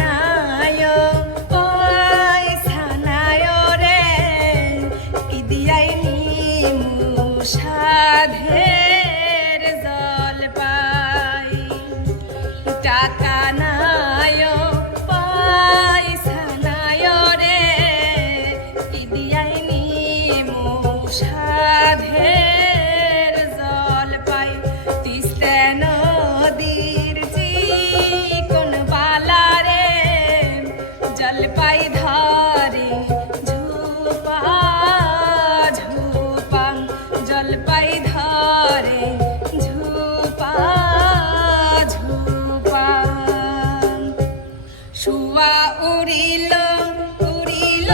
নাই পয়সা নাই রে কি দিয়াই নিমু সাধের জল পাই টাকা নাই পয়সা নাই রে কি দিয়াই নিমু সাধের জল পাই তিস্তা নদীর চিকন বালা রে জলপাই ধরে ঝুপা ঝুপা জলপাই ধরে ঝুপা ঝুপা শুয়া উড়িল উড়িল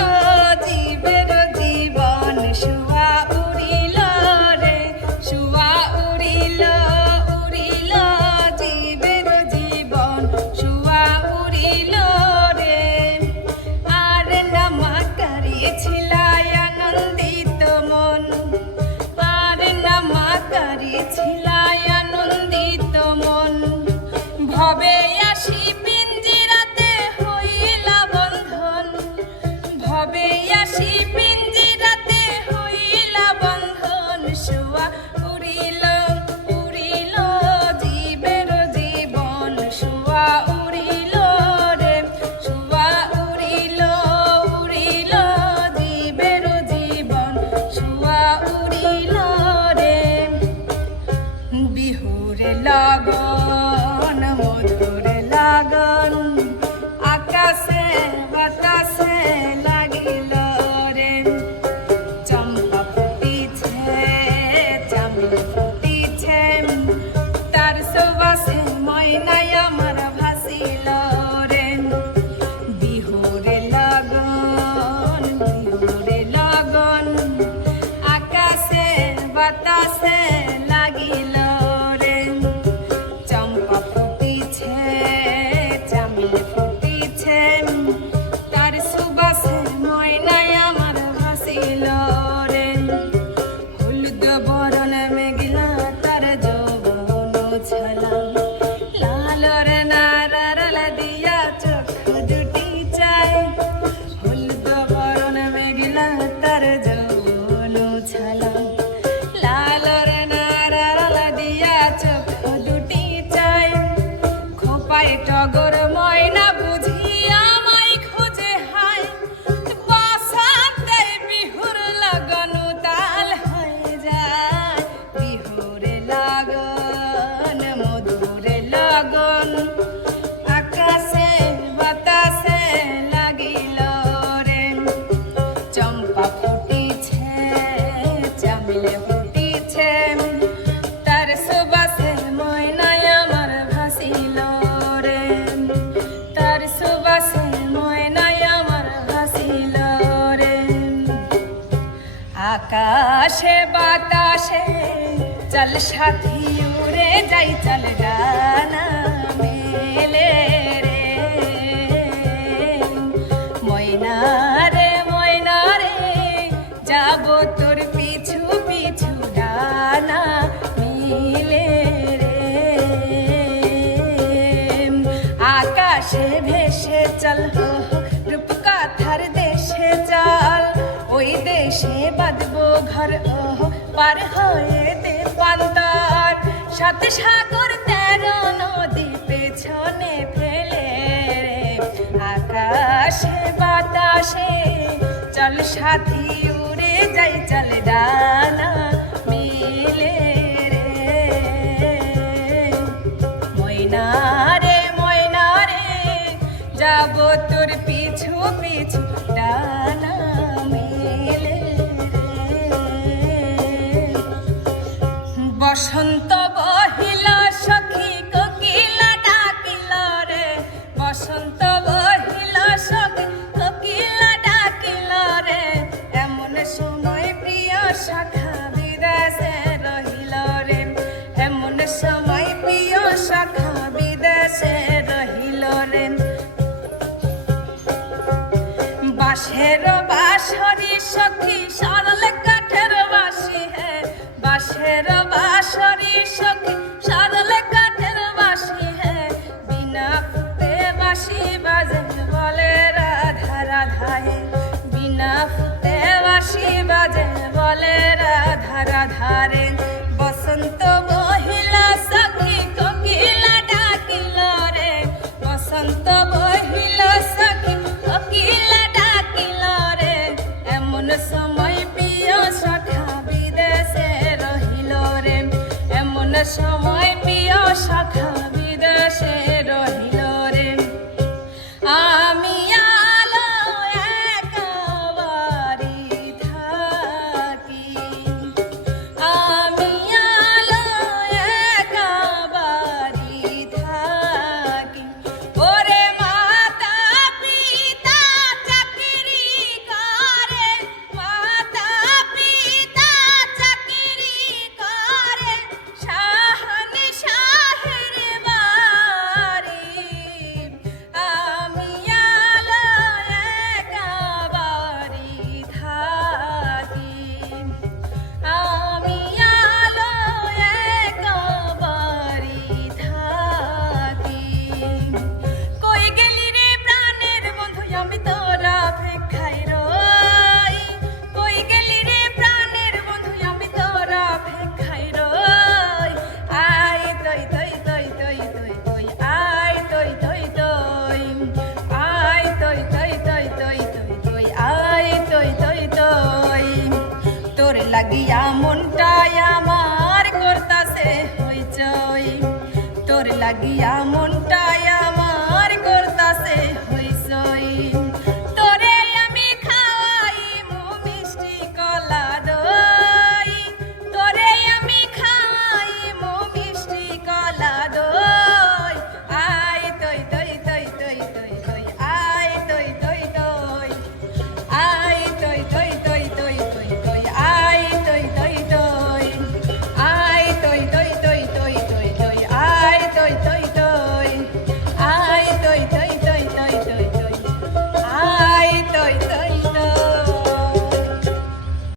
জীবের জীবন শুয়া উড়িল রে শুয়া উড়িল উড়িল জীবের জীবন শুয়া উড়িল রে আর নামা করিয়েছিল আনন্দিত মন আর নামা করিয়েছিল আনন্দিত মন ভবে আসি পিঞ্জিরাতে হইলা বন্ধন ভবে আসি পিঞ্জিরাতে হইলা বন্ধন শুয়া উড়িল উড়িল জীবের জীবন শুয়া উড়িল রে শুয়া উড়িল উড়িল জীবের জীবন শুয়া উড়িল রে বিহুরে লগন মধুরে লগন আকাশে বাতাসে লাগিল রে চম্পা ফুটিছে চামেলি ফুটিছে তার সুবাসে ময়নাই আমার ভাসিল রে বিহুরে লগন আকাশে বাতাসে লাগিল রে চম্পা ফুটিছে চামেলি ফুটিছে তার সুবাসে ময়নাই আমার ভাসিল রে হলুদ বরণ মেঘলা তার যৌবন ছলাম লাল রে নারাল দিয়া চোখ দুটি চাই হলুদ বরণ মেঘলা তার যৌবন ছলাম লাল রে নারাল দিয়া চোখ দুটি চাই খোপায় টগর ময়না বুঝিয়া মাই খোঁজে হায় বাসাতে বিহুর লগন তাল হয়ে যায় বিহুরে লগন মধুরে লগন আকাশে বাতাসে লাগিল রে চম্পা ফুটিছে চামেলি ফুটিছে তার সুবাসে ময়নাই আমার ভাসিল রে তার সুবাসে ময়নাই আমার ভাসিল রে আকাশে বাতাসে চল সাথী উড়ে যাই চল ডানা মেলে রে ময়না রে যাব তোর পিছু পিছু ডানা মিলে রে আকাশে ভেসে চল রূপকাথার দেশে চল ওই দেশে বাঁধবো ঘর পার হয়ে দে পান্তর সাত সাগর 13 নদী পেছনে ফেলে রে আকাশে বাতাসে চল সাথী উড়ে যাই চল ডানা মিলে রে ময়না রে যাব তোর পিছু পিছু ডানা মিলে রে বসন্ত বহিল সখী কোকিলা ডাকিল রে বসন্ত বহিল সখী কোকিলা ডাকিল রে এমন সময় প্রিয় সখা বিদেশে রহিল রে এমন সময় প্রিয় সখা বিদেশে রহিল রে বাঁশের বাঁশরি সখী সরল কাঠের বাঁশি হে বাঁশের বাঁশরি সখী সরল কাঠের বাঁশি হে বিনা ফুটে বাঁশি বাজে বলে রাধা রাধা রে বসন্ত বহিলা সখী কোকিলা ডাকিল রে বসন্ত বহিলা সখী